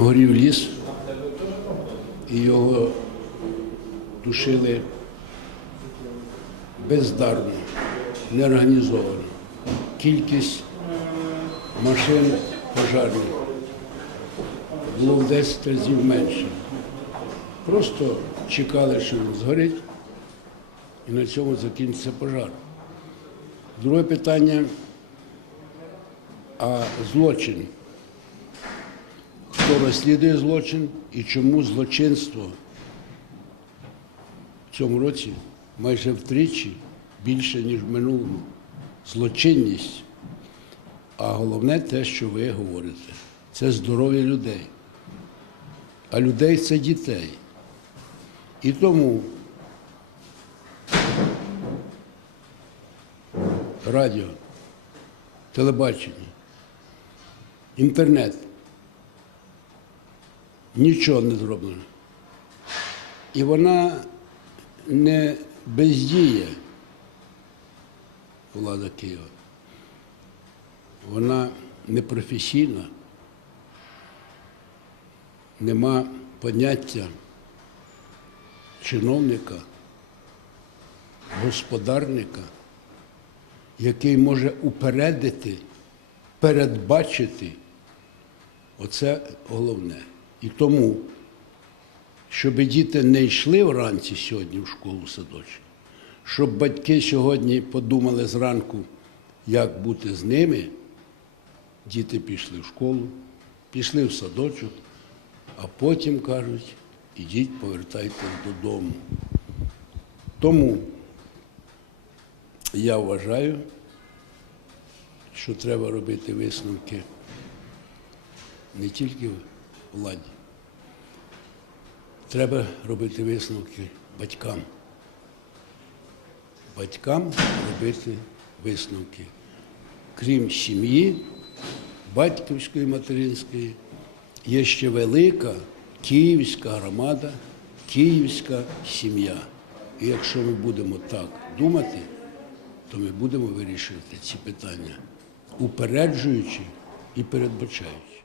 горів ліс, і його тушили бездарно, неорганізовано. Кількість машин пожарних було в 10 разів менше. Просто чекали, що він згорить, і на цьому закінчиться пожар. Друге питання, а злочин. Хто розслідує злочин і чому злочинство в цьому році майже втричі більше, ніж в минулому. Злочинність. А головне те, що ви говорите, це здоров'я людей. А людей це дітей. І тому радіо, телебачення, інтернет нічого не зроблено. І вона не бездіє, влада Києва. Вона непрофесійна, нема поняття чиновника, господарника, який може упередити, передбачити. Оце головне. І тому, щоб діти не йшли вранці сьогодні в школу садочок, щоб батьки сьогодні подумали зранку, як бути з ними, діти пішли в школу, пішли в садочок, а потім кажуть, ідіть, повертайтесь додому. Тому я вважаю, що треба робити висновки не тільки владі. Треба робити висновки батькам. Батькам робити висновки. Крім сім'ї, батьківської, материнської, є ще велика київська громада, київська сім'я. І якщо ми будемо так думати, то ми будемо вирішувати ці питання, упереджуючи і передбачаючи.